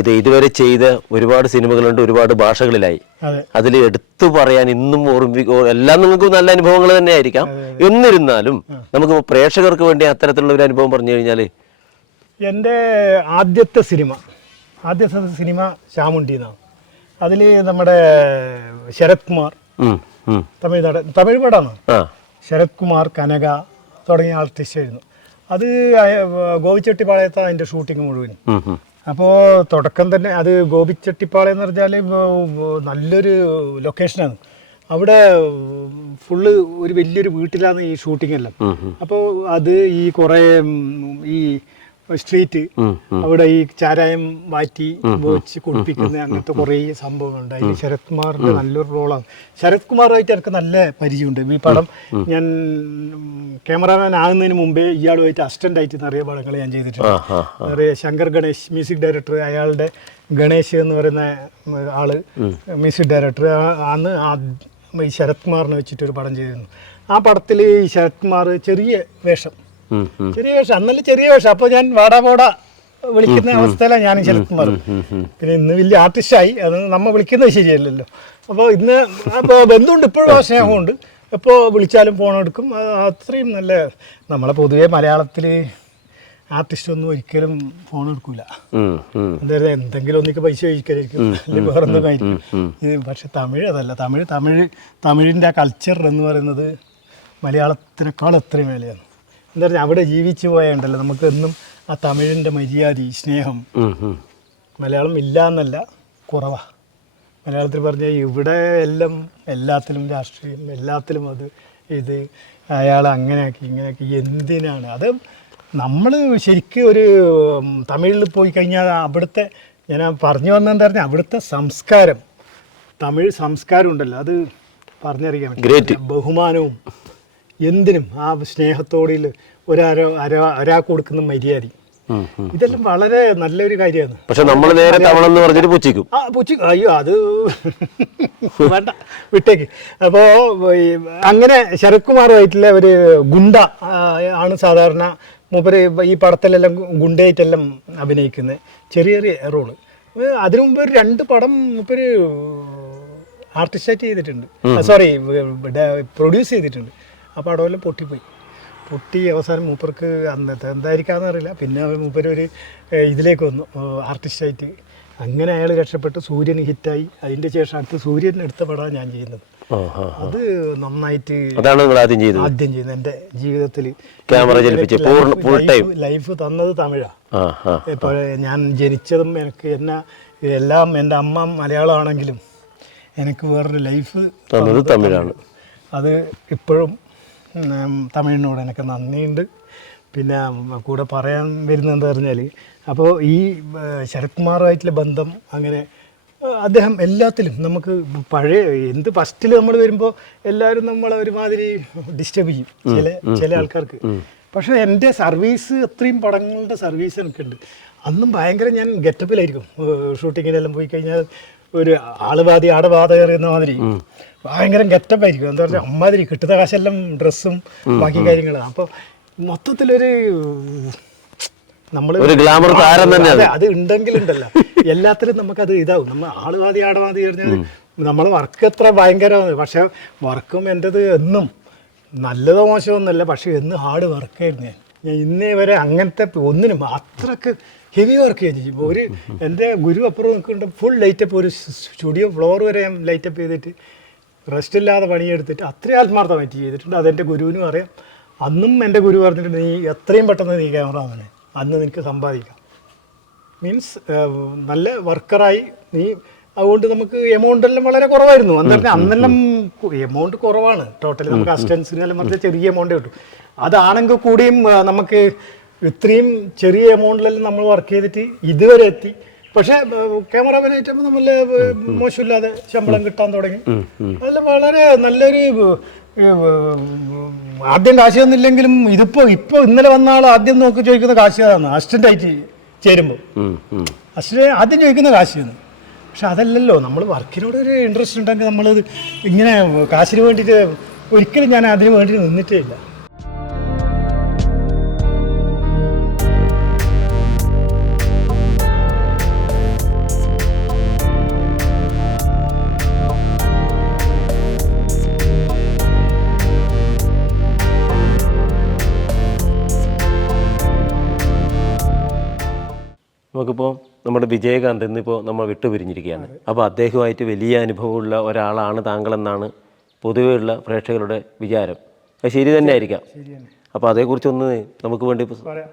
ഇത് ഇതുവരെ ചെയ്ത ഒരുപാട് സിനിമകളുണ്ട് ഒരുപാട് ഭാഷകളിലായി. അതെ. അതിൽ എടുത്തു പറയാൻ ഇന്നും ഓർമ്മിക്കും എല്ലാം നിങ്ങൾക്ക് നല്ല അനുഭവങ്ങൾ തന്നെ ആയിരിക്കാം എന്നിരുന്നാലും നമുക്ക് പ്രേക്ഷകർക്ക് വേണ്ടി അത്തരത്തിലുള്ള ഒരു അനുഭവം പറഞ്ഞു കഴിഞ്ഞാൽ എന്റെ ആദ്യത്തെ സിനിമ ആദ്യത്തെ സിനിമ ചാമുണ്ടി എന്നാണ്. അതിൽ നമ്മുടെ ശരത് കുമാർ തമിഴ് നടൻ തമിഴ് പടമാണ്. ശരത് കുമാർ കനക തുടങ്ങിയ ആർട്ടിസ്റ്റ് ആയിരുന്നു അത് ഗോപിച്ചെട്ടിപ്പാളയത്താണ് അതിന്റെ ഷൂട്ടിങ് മുഴുവൻ. അപ്പോൾ തുടക്കം തന്നെ അത് ഗോപിച്ചട്ടിപ്പാളയം എന്ന് പറഞ്ഞാൽ നല്ലൊരു ലൊക്കേഷനാണ് അവിടെ ഫുള്ള് ഒരു വലിയൊരു വീട്ടിലാണ് ഈ ഷൂട്ടിംഗ് എല്ലാം. അപ്പോൾ അത് ഈ കുറേ ഈ സ്ട്രീറ്റ് അവിടെ ഈ ചാരായം മാറ്റി വെച്ച് കുടിപ്പിക്കുന്ന അങ്ങനത്തെ കുറേ സംഭവങ്ങളുണ്ട്. അതിൽ ശരത് കുമാറിന്റെ നല്ലൊരു റോളാണ്. ശരത് കുമാറുമായിട്ട് എനിക്ക് നല്ല പരിചയമുണ്ട്. ഈ പടം ഞാൻ ക്യാമറാമാൻ ആകുന്നതിന് മുമ്പേ ഇയാളുമായിട്ട് അസിസ്റ്റന്റ് ആയിട്ട് നിറയെ പടങ്ങൾ ഞാൻ ചെയ്തിട്ടുണ്ട്. നിറയെ ശങ്കർ ഗണേഷ് മ്യൂസിക് ഡയറക്ടർ അയാളുടെ ഗണേശ് എന്ന് പറയുന്ന ആൾ മ്യൂസിക് ഡയറക്ടർ അന്ന് ഈ ശരത് കുമാറിനെ വെച്ചിട്ട് ഒരു പടം ചെയ്തിരുന്നു ആ പടത്തിൽ ഈ ശരത് കുമാർ ചെറിയ വേഷം. ചെറിയ വേഷം. അന്നല്ല ചെറിയ വേഷം. അപ്പോൾ ഞാൻ വാടാ പോടാ വിളിക്കുന്ന അവസ്ഥയിലാണ് ഞാനും ശരത് കുമാർ പിന്നെ ഇന്ന് വലിയ ആർട്ടിസ്റ്റായി അത് നമ്മ വിളിക്കുന്നത് ശരിയല്ലല്ലോ. അപ്പോൾ ഇന്ന് അപ്പോൾ ബന്ധുണ്ട് ഇപ്പോഴും ആ സ്നേഹമുണ്ട്. എപ്പോൾ വിളിച്ചാലും ഫോൺ എടുക്കും. അത് അത്രയും നല്ല നമ്മളെ പൊതുവേ മലയാളത്തിൽ ആർട്ടിസ്റ്റ് ഒന്നും ഒരിക്കലും ഫോൺ എടുക്കൂല. എന്തായാലും എന്തെങ്കിലും ഒന്നിക്ക് പൈസ അല്ലെങ്കിൽ വേറെ എന്തെങ്കിലും പക്ഷെ തമിഴ് അതല്ല. തമിഴ് തമിഴ് തമിഴിന്റെ ആ കൾച്ചർ എന്ന് പറയുന്നത് മലയാളത്തിനേക്കാൾ എത്രയും മേലെയാണ് എന്താ പറഞ്ഞാൽ അവിടെ ജീവിച്ചു പോയുണ്ടല്ലോ നമുക്ക് എന്നും ആ തമിഴിന്റെ മര്യാദ സ്നേഹം. മലയാളം ഇല്ല എന്നല്ല കുറവാ. മലയാളത്തിൽ പറഞ്ഞാൽ ഇവിടെ എല്ലാം എല്ലാത്തിലും രാഷ്ട്രീയം എല്ലാത്തിലും അത് ഇത് അയാൾ അങ്ങനെയാക്കി ഇങ്ങനെയാക്കി എന്തിനാണ്? അത് നമ്മൾ ശരിക്കും ഒരു തമിഴിൽ പോയി കഴിഞ്ഞാൽ അവിടുത്തെ ഞാൻ പറഞ്ഞു വന്നെന്താ പറഞ്ഞാൽ അവിടുത്തെ സംസ്കാരം. തമിഴ് സംസ്കാരം ഉണ്ടല്ലോ അത് പറഞ്ഞറിയാൻ. ബഹുമാനവും എന്തിനും ആ സ്നേഹത്തോടിൽ ഒരാരോ അര ഒരാൾക്ക് കൊടുക്കുന്ന മര്യാദ. ഇതെല്ലാം വളരെ നല്ലൊരു കാര്യമാണ്. പക്ഷെ നമ്മൾ നേരെ തവണ എന്ന് പറഞ്ഞിട്ട് പുച്ഛിക്കും. ആ പുച്ഛിക്കും. അയ്യോ അത് വേണ്ട. വിട്ടേക്ക്. അപ്പോൾ അങ്ങനെ ശരത്കുമാറുമായിട്ടുള്ള ഒരു ഗുണ്ട ആണ് സാധാരണ മൂപ്പര് ഈ പടത്തിലെല്ലാം ഗുണ്ടയായിട്ടെല്ലാം അഭിനയിക്കുന്നത് ചെറിയ ചെറിയ റോൾ. അതിനു മുമ്പ് ഒരു രണ്ട് പടം മൂപ്പര് ആർട്ടിസ്റ്റായിട്ട് ചെയ്തിട്ടുണ്ട്. സോറി പ്രൊഡ്യൂസ് ചെയ്തിട്ടുണ്ട്. ആ അടവെല്ലാം പൊട്ടിപ്പോയി. പൊട്ടി അവസാനം മൂപ്പർക്ക് അന്നത്തെ എന്തായിരിക്കാന്ന് അറിയില്ല. പിന്നെ മൂപ്പർ ഒരു ഇതിലേക്ക് വന്നു. ആർട്ടിസ്റ്റായിട്ട് അങ്ങനെ അയാൾ രക്ഷപ്പെട്ട് സൂര്യൻ ഹിറ്റായി. അതിന്റെ ശേഷം അടുത്ത് സൂര്യൻ എടുത്ത പടമാണ് ഞാൻ ചെയ്യുന്നത്. അത് നന്നായിട്ട് അതാണ് നിങ്ങൾ ആദ്യം ചെയ്തത്? ആദ്യം ചെയ്യുന്നത് എന്റെ ജീവിതത്തിൽ ക്യാമറ ചലിപ്പിച്ച് ലൈഫ് തന്നത് തമിഴാണ് ഇപ്പോൾ ഞാൻ ജനിച്ചതും എനിക്ക് എന്നെ എല്ലാം എന്റെ അമ്മ മലയാളമാണെങ്കിലും എനിക്ക് വേറൊരു ലൈഫ് തന്നത് തമിഴാണ്. അത് ഇപ്പോഴും ഉം, തമിഴിനോട് എനിക്ക് നന്ദിയുണ്ട്. പിന്നെ കൂടെ പറയാൻ വരുന്നത് എന്താ പറഞ്ഞാൽ അപ്പോൾ ഈ ശരത് കുമാറുമായിട്ടുള്ള ബന്ധം അങ്ങനെ അദ്ദേഹം എല്ലാത്തിലും നമുക്ക് പഴയ എന്ത് ഫസ്റ്റിൽ നമ്മൾ വരുമ്പോൾ എല്ലാവരും നമ്മളെ ഒരുമാതിരി ഡിസ്റ്റർബ് ചെയ്യും ചില ചില ആൾക്കാർക്ക്. പക്ഷേ എന്റെ സർവീസ് അത്രയും പടങ്ങളുടെ സർവീസ് എനിക്കുണ്ട് അന്നും ഭയങ്കര ഞാൻ ഗെറ്റപ്പിലായിരിക്കും ഷൂട്ടിങ്ങിനെല്ലാം പോയി കഴിഞ്ഞാൽ ഒരു ആളുവാതി ആടുവാത എറിയുന്ന മാതിരി. ഭയങ്കര ഗെറ്റപ്പായിരിക്കും എന്താ പറയുക അമ്മാതിരി കിട്ടുന്ന കാശെല്ലാം ഡ്രസ്സും ബാക്കി കാര്യങ്ങളും. അപ്പോൾ മൊത്തത്തിലൊരു നമ്മൾ ഒരു ഗ്ലാമർ താരം തന്നെ അത്. ഉണ്ടെങ്കിലുണ്ടല്ലോ. എല്ലാത്തിലും നമുക്കത് ഇതാവും. നമ്മൾ ആളുവാതി ആടുവാതി പറഞ്ഞാൽ നമ്മൾ വർക്ക് എത്ര ഭയങ്കരമാണ് പക്ഷെ വർക്കും എന്റെത് എന്നും നല്ലതോ മോശമൊന്നുമല്ല പക്ഷെ എന്ന് ഹാർഡ് വർക്കായിരുന്നു ഞാൻ. ഞാൻ ഇന്നേ വരെ അങ്ങനത്തെ ഒന്നിനും അത്രയ്ക്ക് ഹെവി വർക്ക് ഞാൻ ഇപ്പോൾ ഒരു എന്റെ ഗുരു അപ്പുറം നിൽക്കുന്നുണ്ട്. ഫുൾ ലൈറ്റപ്പ് ഒരു സ്റ്റുഡിയോ ഫ്ലോർ വരെ ഞാൻ ലൈറ്റപ്പ് ചെയ്തിട്ട് റെസ്റ്റ് ഇല്ലാതെ പണിയെടുത്തിട്ട് അത്രയും ആത്മാർത്ഥമായിട്ട് ചെയ്തിട്ടുണ്ട്. അതെന്റെ ഗുരുവിനും അറിയാം. അന്നും എന്റെ ഗുരു പറഞ്ഞിട്ടുണ്ട് നീ എത്രയും പെട്ടെന്ന് നീ ക്യാമറ അന്ന് നിനക്ക് സമ്പാദിക്കാം. മീൻസ് നല്ല വർക്കറായി നീ അതുകൊണ്ട് നമുക്ക് എമൗണ്ട് എല്ലാം വളരെ കുറവായിരുന്നു. എന്ന് പറഞ്ഞാൽ അന്നെല്ലാം എമൗണ്ട് കുറവാണ്. ടോട്ടലി നമുക്ക് അസിസ്റ്റൻസിനെല്ലാം വളരെ ചെറിയ എമൗണ്ടേ കിട്ടും അതാണെങ്കിൽ കൂടിയും നമുക്ക് ഇത്രയും ചെറിയ എമൗണ്ടിലെല്ലാം നമ്മൾ വർക്ക് ചെയ്തിട്ട് ഇതുവരെ എത്തി. പക്ഷേ ക്യാമറമാനായിട്ടാകുമ്പോൾ നമ്മൾ മോശമില്ലാതെ ശമ്പളം കിട്ടാൻ തുടങ്ങി. അതിൽ വളരെ നല്ലൊരു ആദ്യം കാശ് തന്നില്ലെങ്കിലും ഇതിപ്പോ ഇപ്പൊ ഇന്നലെ വന്ന ആൾ ആദ്യം നോക്കി ചോദിക്കുന്ന കാശ് അതാണ് അസിസ്റ്റന്റ് ആയിട്ട് ചേരുമ്പോൾ അസിസ്റ്റന്റ്. ആദ്യം ചോദിക്കുന്ന കാശ് പക്ഷെ അതല്ലല്ലോ നമ്മൾ വർക്കിനോട് ഒരു ഇൻട്രസ്റ്റ് ഉണ്ടെങ്കിൽ നമ്മൾ ഇങ്ങനെ കാശിന് വേണ്ടിയിട്ട് ഒരിക്കലും ഞാൻ അതിന് വേണ്ടി നിന്നിട്ടേ ഇല്ല. നമുക്കിപ്പോൾ നമ്മുടെ വിജയകാന്ത് ഇന്നിപ്പോൾ നമ്മൾ വിട്ടുപിരിഞ്ഞിരിക്കുകയാണ് അപ്പോൾ അദ്ദേഹവുമായിട്ട് വലിയ അനുഭവമുള്ള ഒരാളാണ് താങ്കളെന്നാണ് പൊതുവെയുള്ള പ്രേക്ഷകരുടെ വിചാരം. അത് ശരി തന്നെ ആയിരിക്കാം. അപ്പോൾ അതേക്കുറിച്ചൊന്ന് നമുക്ക് വേണ്ടി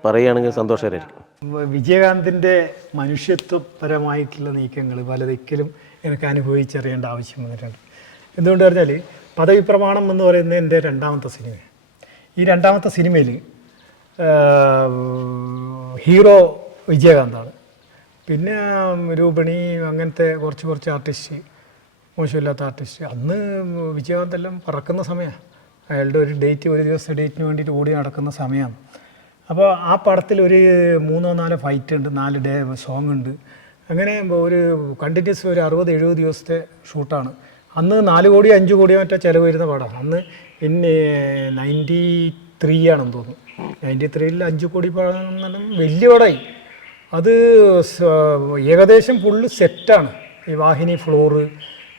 പറയുകയാണെങ്കിൽ സന്തോഷകരമായിരിക്കും. വിജയകാന്തിന്റെ മനുഷ്യത്വപരമായിട്ടുള്ള നീക്കങ്ങൾ പലതൊരിക്കലും എനിക്ക് അനുഭവിച്ചറിയേണ്ട ആവശ്യം വന്നിട്ടുണ്ട്. എന്തുകൊണ്ട് പറഞ്ഞാൽ പദവി പ്രമാണം എന്ന് പറയുന്നത് എന്റെ രണ്ടാമത്തെ സിനിമ ഈ രണ്ടാമത്തെ സിനിമയിൽ ഹീറോ വിജയകാന്താണ്. പിന്നെ രൂപിണി അങ്ങനത്തെ കുറച്ച് കുറച്ച് ആർട്ടിസ്റ്റ് മോശമില്ലാത്ത ആർട്ടിസ്റ്റ് അന്ന് വിജയകാന്ത് എല്ലാം പറക്കുന്ന സമയമാണ് അയാളുടെ ഒരു ഡേറ്റ് ഒരു ദിവസത്തെ ഡേറ്റിന് വേണ്ടിയിട്ട് ഓടി നടക്കുന്ന സമയമാണ് അപ്പോൾ ആ പടത്തിൽ ഒരു മൂന്നോ നാലോ ഫൈറ്റ് ഉണ്ട് നാല് ഡേ സോങ് ഉണ്ട്. അങ്ങനെ ഒരു കണ്ടിന്യൂസ് ഒരു അറുപത് എഴുപത് ദിവസത്തെ ഷൂട്ടാണ് അന്ന് നാല് കോടി അഞ്ച് കോടിയോ മറ്റോ ചിലവ് വരുന്ന പടമാണ് അന്ന് പിന്നെ നയന്റി ത്രീ ആണെന്ന് തോന്നുന്നു. നയന്റി ത്രീയിൽ അഞ്ച് കോടി പടം വലിയ പടമായി. അത് ഏകദേശം ഫുള്ള് സെറ്റാണ് ഈ വാഹിനി ഫ്ലോറ്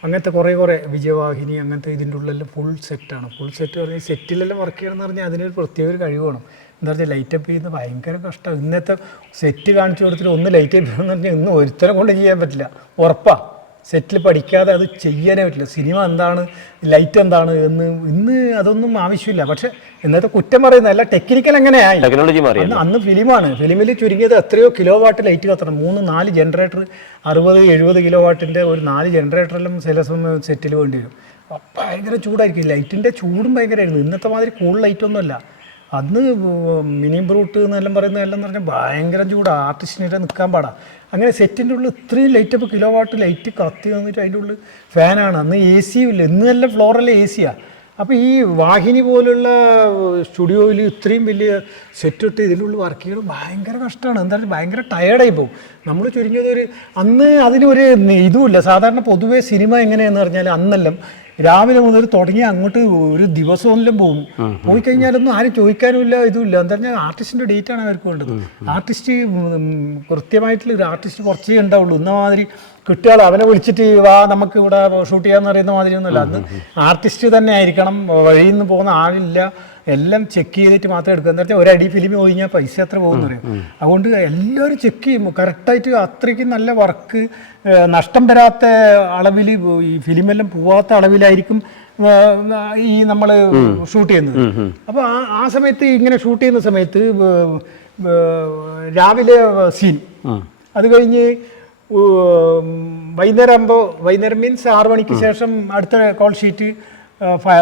അങ്ങനത്തെ കുറേ കുറേ വിജയവാഹിനി അങ്ങനത്തെ ഇതിന്റെ ഉള്ളിലെല്ലാം ഫുൾ സെറ്റാണ് ഫുൾ സെറ്റ് പറഞ്ഞാൽ സെറ്റിലെല്ലാം വർക്ക് ചെയ്യണമെന്ന് പറഞ്ഞാൽ അതിനൊരു പ്രത്യേക ഒരു കഴിവ് വേണം. എന്താ പറഞ്ഞാൽ ലൈറ്റപ്പ് ചെയ്യുന്നത് ഭയങ്കര കഷ്ടമാണ് ഇന്നത്തെ സെറ്റ് കാണിച്ചു കൊടുത്തിട്ട് ഒന്ന് ലൈറ്റപ്പ് ചെയ്യണമെന്ന് പറഞ്ഞാൽ ഇന്നും ഒരുത്തരം കൊണ്ട് ചെയ്യാൻ പറ്റില്ല. ഉറപ്പാണ് സെറ്റിൽ പഠിക്കാതെ അത് ചെയ്യാനേ പറ്റില്ല. സിനിമ എന്താണ്? ലൈറ്റ് എന്താണ്? എന്ന് ഇന്ന് അതൊന്നും ആവശ്യമില്ല. പക്ഷെ എന്നിട്ട് കുറ്റം പറയുന്നതല്ല അല്ല ടെക്നിക്കൽ എങ്ങനെയായി ടെക്നോളജി മാറിയല്ലോ അന്ന് ഫിലിമാണ്. ഫിലിമിൽ ചുരുങ്ങിയത് എത്രയോ കിലോ വാട്ട് ലൈറ്റ് കത്തണം മൂന്ന് നാല് ജനറേറ്റർ അറുപത് എഴുപത് കിലോ വാട്ടിന്റെ ഒരു നാല് ജനറേറ്ററെല്ലാം ചില സമയം സെറ്റിൽ വേണ്ടി വരും. ഭയങ്കര ചൂടായിരിക്കും. ലൈറ്റിന്റെ ചൂടും ഭയങ്കരമായിരുന്നു ഇന്നത്തെ മാതിരി കൂൾ ലൈറ്റൊന്നുമല്ല അന്ന് മിനി ബ്രൂട്ട് എന്നെല്ലാം പറയുന്നതെല്ലാം എന്ന് പറഞ്ഞാൽ ഭയങ്കര ചൂടാണ് ആർട്ടിസ്റ്റിനെ നിൽക്കാൻ പാടാ. അങ്ങനെ സെറ്റിന്റെ ഉള്ളിൽ ഇത്രയും ലൈറ്റ് അപ്പോൾ കിലോ വാട്ട് ലൈറ്റ് കത്തി വന്നിട്ട് അതിന്റെ ഉള്ളിൽ ഫാനാണ് അന്ന് എ സിയും ഇല്ല. ഇന്ന് നല്ല ഫ്ലോറല്ല എ സിയാണ് അപ്പോൾ ഈ വാഹിനി പോലുള്ള സ്റ്റുഡിയോയിൽ ഇത്രയും വലിയ സെറ്റ് ഇട്ട് ഇതിലുള്ള വർക്ക് ചെയ്യണം ഭയങ്കര കഷ്ടമാണ് എന്തായാലും ഭയങ്കര ടയേർഡായി പോകും. നമ്മൾ ചുരുങ്ങിയത് ഒരു അന്ന് അതിനൊരു ഇതുമില്ല. സാധാരണ പൊതുവേ സിനിമ എങ്ങനെയാണെന്ന് പറഞ്ഞാൽ അന്നെല്ലാം രാവിലെ മുതൽ തുടങ്ങി അങ്ങോട്ട് ഒരു ദിവസമെല്ലാം പോകും. പോയി കഴിഞ്ഞാലൊന്നും ആരും ചോദിക്കാനുമില്ല ഇതുമില്ല. എന്താ പറഞ്ഞാൽ ആർട്ടിസ്റ്റിന്റെ ഡേറ്റ് ആണ് അവർക്ക് വേണ്ടത്. ആർട്ടിസ്റ്റ് കൃത്യമായിട്ടുള്ള ഒരു ആർട്ടിസ്റ്റ് കുറച്ചേ ഉണ്ടാവുള്ളൂ. ഇന്ന മാതിരി കിട്ടിയാൽ അവനെ വിളിച്ചിട്ട് വാ നമുക്ക് ഇവിടെ ഷൂട്ട് ചെയ്യാന്ന് പറയുന്ന മാതിരിയൊന്നുമല്ല. അന്ന് ആർട്ടിസ്റ്റ് തന്നെ ആയിരിക്കണം. വഴിയിൽ നിന്ന് പോകുന്ന ആളില്ല. എല്ലാം ചെക്ക് ചെയ്തിട്ട് മാത്രമേ എടുക്കുക. വെച്ചാൽ ഒരടി ഫിലിമി ഒഴിഞ്ഞാൽ പൈസ എത്ര പോകുന്നു അറിയാം? അതുകൊണ്ട് എല്ലാവരും ചെക്ക് ചെയ്യും. കറക്റ്റായിട്ട് അത്രയ്ക്ക് നല്ല വർക്ക് നഷ്ടം വരാത്ത അളവിൽ ഈ ഫിലിമെല്ലാം പോവാത്ത അളവിലായിരിക്കും ഈ നമ്മൾ ഷൂട്ട് ചെയ്യുന്നത്. അപ്പോൾ ആ ആ സമയത്ത് ഇങ്ങനെ ഷൂട്ട് ചെയ്യുന്ന സമയത്ത് രാവിലെ സീൻ അത് കഴിഞ്ഞ് വൈകുന്നേരം ആകുമ്പോൾ വൈകുന്നേരം മീൻസ് ആറു മണിക്ക് ശേഷം അടുത്ത കോൾ ഷീറ്റ്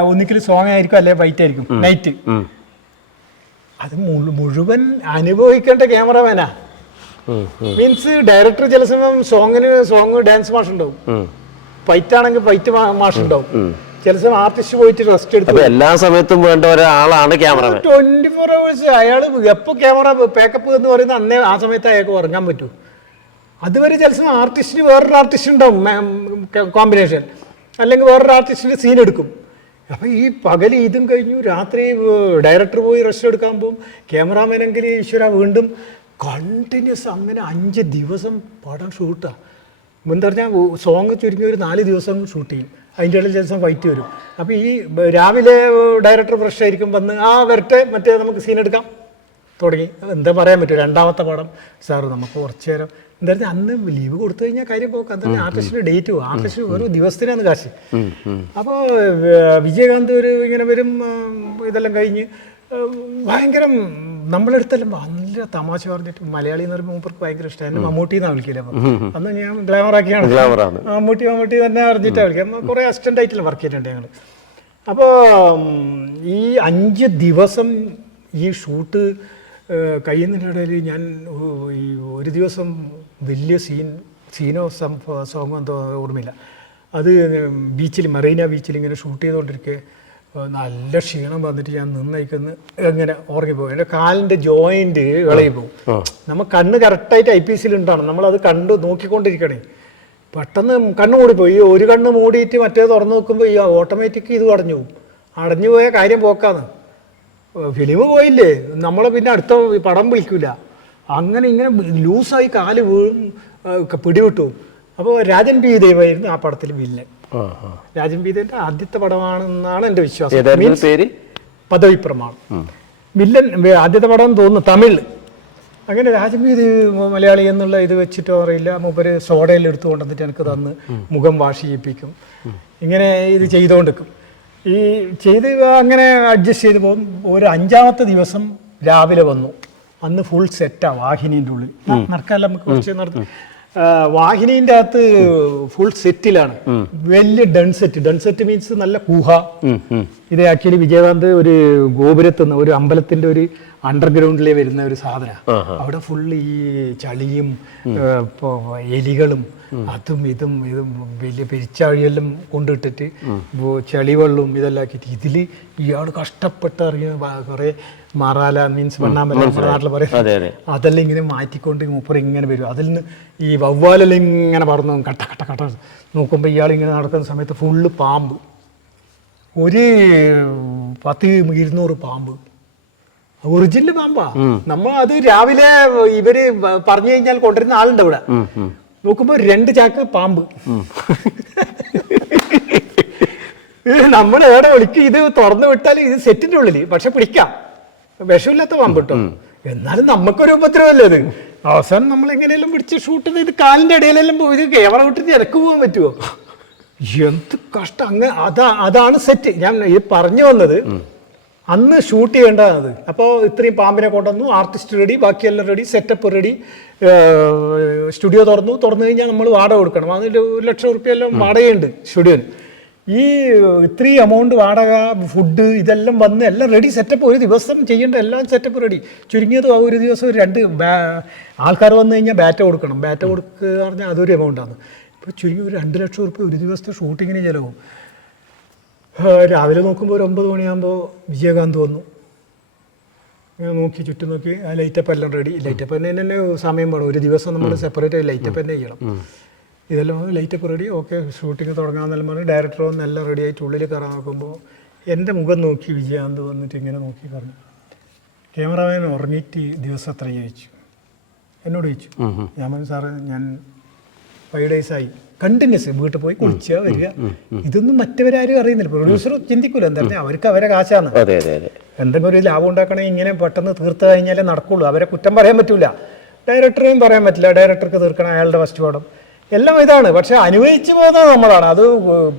ഒന്നിക്കൽ സോങ് ആയിരിക്കും അല്ലെങ്കിൽ വൈറ്റ് ആയിരിക്കും നൈറ്റ് അത് മുഴുവൻ അനുഭവിക്കേണ്ട ക്യാമറമാനാ മീൻസ് ഡയറക്ടർ ചില സമയം സോങ്ങിന് സോങ് ഡാൻസ് മാഷ് ഉണ്ടാവും. ഫൈറ്റ് ആണെങ്കിൽ ഫൈറ്റ് മാഷ് ഉണ്ടാവും. ചില സമയം ആർട്ടിസ്റ്റ് പോയിട്ട് റെസ്റ്റ് എടുത്തു എല്ലാ സമയത്തും വേണ്ട ഒരാളാണ് ക്യാമറ ട്വന്റി ഫോർ അവേഴ്സ് അയാൾ എപ്പോ ക്യാമറ പേക്കപ്പ് എന്ന് പറയുന്ന അന്നേ ആ സമയത്ത് അയാൾക്ക് ഉറങ്ങാൻ പറ്റൂ. അതുവരെ ചില സമയം ആർട്ടിസ്റ്റിന് വേറൊരു ആർട്ടിസ്റ്റ് ഉണ്ടാവും കോമ്പിനേഷൻ അല്ലെങ്കിൽ വേറൊരു ആർട്ടിസ്റ്റിന്റെ സീൻ എടുക്കും. അപ്പം ഈ പകൽ ഇതും കഴിഞ്ഞു രാത്രി ഡയറക്ടർ പോയി റെസ്റ്റ് എടുക്കാൻ പോകും ക്യാമറാമാനെങ്കിൽ ഈശ്വര വീണ്ടും കണ്ടിന്യൂസ് അങ്ങനെ അഞ്ച് ദിവസം പടം ഷൂട്ടാണ് എന്താ പറഞ്ഞാൽ സോങ് ചുരുങ്ങി ഒരു നാല് ദിവസം ഷൂട്ട് ചെയ്യും. അതിന്റെ ഇടയിൽ ദിവസം വൈറ്റ് വരും. അപ്പോൾ ഈ രാവിലെ ഡയറക്ടർ ഫ്രഷ് ആയിരിക്കും വന്ന് ആ വരട്ടെ മറ്റേ നമുക്ക് സീൻ എടുക്കാം. തുടങ്ങി. എന്താ പറയാൻ പറ്റും? രണ്ടാമത്തെ പടം. സാറ് നമുക്ക് കുറച്ച് നേരം എന്താ പറഞ്ഞാൽ അന്ന് ലീവ് കൊടുത്തു കഴിഞ്ഞാൽ കാര്യം പോകും അന്ന് ആർട്ടിസ്റ്റിന് ഡേറ്റ് പോകും ആർട്ടിസ്റ്റ് ഒരു ദിവസത്തിനാണ് കാശ്. അപ്പോൾ വിജയകാന്ത് ഒരു ഇങ്ങനെ വരും ഇതെല്ലാം കഴിഞ്ഞ് ഭയങ്കരം നമ്മളെടുത്തെല്ലാം നല്ല തമാശ പറഞ്ഞിട്ട് മലയാളി എന്ന് പറയുമ്പോൾ മൂപ്പർക്ക് ഭയങ്കര ഇഷ്ടമാണ് എന്നെ മമ്മൂട്ടി എന്നാണ് വിളിക്കില്ല അന്ന് ഞാൻ ഗ്ലാമറാക്കിയാണ്. മമ്മൂട്ടി മമ്മൂട്ടി തന്നെ അറിഞ്ഞിട്ടാണ് വിളിക്കുക കുറേ അസിസ്റ്റന്റ് ആയിട്ട് വർക്ക് ചെയ്തിട്ടുണ്ട് ഞങ്ങൾ അപ്പോൾ ഈ അഞ്ച് ദിവസം ഈ ഷൂട്ട് കഴിയുന്നതിനിടയിൽ ഞാൻ ഈ ഒരു ദിവസം വലിയ സീൻ സീനോ സംഭവ സോങ്ങോ എന്തോ ഓർമ്മയില്ല. അത് ബീച്ചിൽ മറീന ബീച്ചിൽ ഇങ്ങനെ ഷൂട്ട് ചെയ്തുകൊണ്ടിരിക്കെ നല്ല ക്ഷീണം വന്നിട്ട് ഞാൻ നിന്നയക്കുന്നു എങ്ങനെ ഉറങ്ങിപ്പോകും എന്റെ കാലിന്റെ ജോയിന്റ് ഇളകി പോകും നമ്മൾ കണ്ണ് കറക്റ്റായിട്ട് ഐ പി എസിൽ ഉണ്ടാണ്. നമ്മളത് കണ്ട് നോക്കിക്കൊണ്ടിരിക്കണേ. പെട്ടെന്ന് കണ്ണ് മൂടിപ്പോയി. ഒരു കണ്ണ് മൂടിയിട്ട് മറ്റേ തുറന്നു നോക്കുമ്പോൾ ഈ ഓട്ടോമാറ്റിക് ഇത് അടഞ്ഞു പോകും അടഞ്ഞു പോയ കാര്യം പോക്കാന്ന്. ഫിലിം പോയില്ലേ? നമ്മളെ പിന്നെ അടുത്ത പടം വിളിക്കൂല. അങ്ങനെ ഇങ്ങനെ ലൂസായി കാൽ വീഴും പിടിവിട്ടു. അപ്പോൾ രാജൻ പി ദേവായിരുന്നു ആ പടത്തിൽ വില്ലൻ. രാജൻ പി ദേവിന്റെ ആദ്യത്തെ പടമാണെന്നാണ് എന്റെ വിശ്വാസം. പേര്? പദവി പ്രമാണം വില്ലൻ ആദ്യത്തെ പടം തോന്നുന്നു തമിഴ്. അങ്ങനെ രാജമീത് മലയാളി എന്നുള്ള ഇത് വെച്ചിട്ടോ അറിയില്ല. മൂപ്പര് സോഡയിൽ എടുത്തു കൊണ്ടുവന്നിട്ട് എനിക്ക് തന്ന് മുഖം വാഷ് ചെയ്യിപ്പിക്കും. ഇങ്ങനെ ഇത് ചെയ്തുകൊണ്ടിരിക്കും. ഈ ചെയ്ത് അങ്ങനെ അഡ്ജസ്റ്റ് ചെയ്ത് പോകും. ഒരു അഞ്ചാമത്തെ ദിവസം രാവിലെ വന്നു. അന്ന് ഫുൾ സെറ്റാ വാഹിനീന്റെ ഉള്ളിൽ. നടക്കാല്ല നമുക്ക് കുറച്ച് നടത്തി. വാഹിനീന്റെ അകത്ത് ഫുൾ സെറ്റിലാണ് വലിയ ഡൺസെറ്റ് സെറ്റ് ഡൺ സെറ്റ് മീൻസ് നല്ല കൂഹ. ഇത് ആക്ച്വലി വിജയകാന്ത് ഒരു ഗോപുരത്തു നിന്ന് ഒരു അമ്പലത്തിന്റെ ഒരു അണ്ടർഗ്രൗണ്ടിലെ വരുന്ന ഒരു സാധന അവിടെ ഫുള്ള് ഈ ചളിയും എലികളും അതും ഇതും ഇതും വലിയ പെരിച്ചാഴിയെല്ലാം കൊണ്ടിട്ടിട്ട് ചളിവെള്ളവും ഇതെല്ലാം ആക്കിയിട്ട് ഇതിൽ ഇയാൾ കഷ്ടപ്പെട്ട് ഇറങ്ങിയ കുറേ മറാല മീൻസ് നാട്ടിൽ അതെ അതെല്ലാം ഇങ്ങനെ മാറ്റിക്കൊണ്ട് മൂപ്പർ ഇങ്ങനെ വരും. അതിൽ നിന്ന് ഈ വവ്വാലെല്ലാം ഇങ്ങനെ പറന്നു കട്ട കട്ട കട്ട നോക്കുമ്പോൾ ഇയാൾ ഇങ്ങനെ നടക്കുന്ന സമയത്ത് ഫുള്ള് പാമ്പ്. ഒരു പത്ത് ഇരുന്നൂറ് പാമ്പ്. ഒറിജിനൽ പാമ്പാ. നമ്മൾ അത് രാവിലെ ഇവർ പറഞ്ഞു കഴിഞ്ഞാൽ കൊണ്ടുവരുന്ന ആളുണ്ട് ഇവിടെ. നോക്കുമ്പോ രണ്ട് ചാക്ക് പാമ്പ്. നമ്മൾ എവിടെ വിളിക്കും? ഇത് തുറന്നു വിട്ടാൽ ഇത് സെറ്റിന്റെ ഉള്ളിൽ പക്ഷെ പിടിക്കാം. വിഷമില്ലാത്ത പാമ്പ് കിട്ടും. എന്നാലും നമുക്കൊരു ഉപദ്രവമല്ലേ ഇത്? അവസാനം നമ്മൾ എങ്ങനെയെല്ലാം പിടിച്ച് ഷൂട്ട് ചെയ്ത് കാലിന്റെ ഇടയിലെല്ലാം പോയി ഇത് ക്യാമറ വിട്ടിട്ട് ഇറക്ക് പോകാൻ പറ്റുമോ എന്ത് കഷ്ടം. അങ്ങ് അതാ അതാണ് സെറ്റ് ഞാൻ ഈ പറഞ്ഞു വന്നത്. അന്ന് ഷൂട്ട് ചെയ്യേണ്ടത്. അത് അപ്പോൾ ഇത്രയും പാമ്പിനെ കൊണ്ടുവന്നു. ആർട്ടിസ്റ്റ് റെഡി ബാക്കിയെല്ലാം റെഡി സെറ്റപ്പ് റെഡി സ്റ്റുഡിയോ തുറന്നു. തുറന്നു കഴിഞ്ഞാൽ നമ്മൾ വാടക കൊടുക്കണം. അതിൽ ഒരു ലക്ഷം റുപ്യ എല്ലാം വാടകയുണ്ട് സ്റ്റുഡിയോന് ഈ ഇത്രയും എമൗണ്ട് വാടക ഫുഡ് ഇതെല്ലാം വന്ന് എല്ലാം റെഡി സെറ്റപ്പ് ഒരു ദിവസം ചെയ്യേണ്ട എല്ലാം സെറ്റപ്പ് റെഡി ചുരുങ്ങിയത് ആ ഒരു ദിവസം ഒരു രണ്ട് ആൾക്കാർ വന്നു കഴിഞ്ഞാൽ ബാറ്റ കൊടുക്കണം. ബാറ്റ കൊടുക്കുക പറഞ്ഞാൽ അതൊരു എമൗണ്ടാണ് ഇപ്പോൾ ചുരുങ്ങി ഒരു രണ്ട് ലക്ഷം റുപ്യ ഒരു ദിവസത്തെ ഷൂട്ടിങ്ങിന് ചിലവും. രാവിലെ നോക്കുമ്പോൾ ഒരു ഒമ്പത് മണിയാകുമ്പോൾ വിജയകാന്ത് വന്നു. ഇങ്ങനെ നോക്കി ചുറ്റും നോക്കി ആ ലൈറ്റപ്പ് എല്ലാം റെഡി ലൈറ്റപ്പ് തന്നെ തന്നെ സമയം വേണം. ഒരു ദിവസം നമ്മൾ സെപ്പറേറ്റ് ലൈറ്റപ്പ് തന്നെ ചെയ്യണം. ഇതെല്ലാം light up ready okay shooting തുടങ്ങാമെന്നെല്ലാം പറഞ്ഞ് ഡയറക്ടർ വന്ന് എല്ലാം റെഡി ആയിട്ട് ഉള്ളിൽ കയറാൻ നോക്കുമ്പോൾ എന്റെ മുഖം നോക്കി വിജയകാന്ത് വന്നിട്ട് ഇങ്ങനെ നോക്കി പറഞ്ഞു ക്യാമറമാൻ ഉറങ്ങിയിട്ട് ദിവസം എത്ര ചോദിച്ചു. എന്നോട് ചോദിച്ചു. ഞാൻ പറഞ്ഞു സാറ് ഞാൻ ഫൈവ് ഡേയ്സ് ആയി. കണ്ടിന്യൂസ് വീട്ടിൽ പോയി കുളിക്കുക വരിക. ഇതൊന്നും മറ്റവരാരും അറിയുന്നില്ല. പ്രൊഡ്യൂസർ ചിന്തിക്കൂല. എന്താ പറഞ്ഞാൽ അവർക്ക് അവരെ കാശാണ് എന്തെങ്കിലും ഒരു ലാഭം ഉണ്ടാക്കണമെങ്കിൽ ഇങ്ങനെ പെട്ടെന്ന് തീർത്ത് കഴിഞ്ഞാലേ നടക്കുള്ളൂ. അവരെ കുറ്റം പറയാൻ പറ്റൂല. ഡയറക്ടറെയും പറയാൻ പറ്റില്ല. ഡയറക്ടർക്ക് തീർക്കണം അയാളുടെ ഫസ്റ്റ് പാടം എല്ലാം ഇതാണ്. പക്ഷെ അനുഭവിച്ചു പോകുന്നത് നമ്മളാണ്. അത്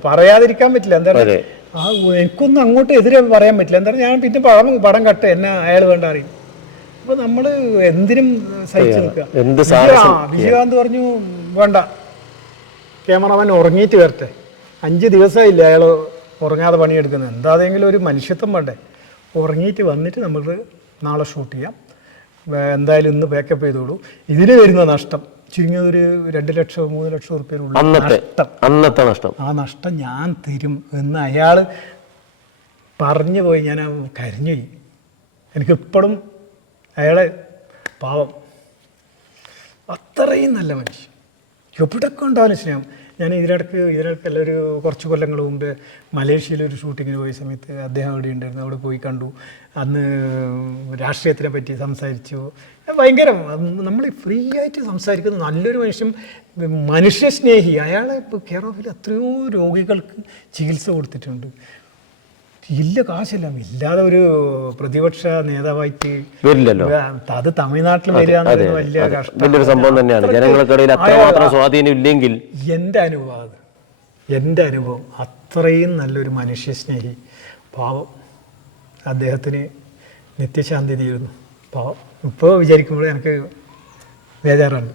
പറയാതിരിക്കാൻ പറ്റില്ല. എന്താണ് അതെ. ആ എനിക്കൊന്നും അങ്ങോട്ട് എതിരെ പറയാൻ പറ്റില്ല. എന്താണ് ഞാൻ പിന്നെ പടം പടം കട്ട്. എന്നാ അയാൾ വേണ്ട അറിയും. അപ്പൊ നമ്മൾ എന്തിനും സഹിച്ചു നിൽക്കുക. എന്ത് വിജയകാന്ത് പറഞ്ഞു വേണ്ട. ക്യാമറമാൻ ഉറങ്ങിയിട്ട് വരട്ടെ. അഞ്ച് ദിവസമായില്ല അയാൾ ഉറങ്ങാതെ പണിയെടുക്കുന്നത് എന്താതെങ്കിലും ഒരു മനുഷ്യത്വം വേണ്ടേ? ഉറങ്ങിയിട്ട് വന്നിട്ട് നമ്മൾ നാളെ ഷൂട്ട് ചെയ്യാം. എന്തായാലും ഇന്ന് പാക്കപ്പ് ചെയ്തോളൂ. ഇതിന് വരുന്ന നഷ്ടം ചുരുങ്ങിയത് ഒരു രണ്ട് ലക്ഷം മൂന്ന് ലക്ഷം റുപ്യയിലുള്ള അന്നത്തെ നഷ്ടം. അന്നത്തെ നഷ്ടം. ആ നഷ്ടം ഞാൻ തരും എന്ന് അയാൾ പറഞ്ഞു പോയി ഞാൻ കരിഞ്ഞു എനിക്കിപ്പോഴും അയാളെ പാവം. അത്രയും നല്ല മനുഷ്യൻ. എവിടെയൊക്കെ ഉണ്ടാവാനും സ്നേഹം ഞാൻ ഇതിനിടക്ക് ഇതിനിടക്കല്ല ഒരു കുറച്ച് കൊല്ലങ്ങൾ മുമ്പ് മലേഷ്യയിൽ ഒരു ഷൂട്ടിങ്ങിന് പോയ സമയത്ത് അദ്ദേഹം അവിടെ ഉണ്ടായിരുന്നു. അവിടെ പോയി കണ്ടു. അന്ന് രാഷ്ട്രീയത്തിനെ പറ്റി സംസാരിച്ചു. ഭയങ്കര നമ്മൾ ഫ്രീ ആയിട്ട് സംസാരിക്കുന്ന നല്ലൊരു മനുഷ്യൻ മനുഷ്യസ്നേഹി. അയാളെ ഇപ്പോൾ കെയർ ഓഫിൽ എത്രയോ രോഗികൾക്ക് ചികിത്സ കൊടുത്തിട്ടുണ്ട്. ഇല്ല കാശില്ല. ഇല്ലാതെ ഒരു പ്രതിപക്ഷ നേതാവായിട്ട് വരില്ലല്ലോ. അത് തമിഴ്നാട്ടിൽ വരിക വലിയ വലിയൊരു സംഭവം തന്നെയാണ്. ജനങ്ങൾക്കിടയിൽ അത്രമാത്രം സ്വാധീനം ഇല്ലെങ്കിൽ എന്റെ അനുഭവം അത് എന്റെ അനുഭവം അത്രയും നല്ലൊരു മനുഷ്യസ്നേഹി പാവം. അദ്ദേഹത്തിന് നിത്യശാന്തി തീരുന്നു. പാവം. ഇപ്പോൾ വിചാരിക്കുമ്പോൾ എനിക്ക് ബേജാറുണ്ട്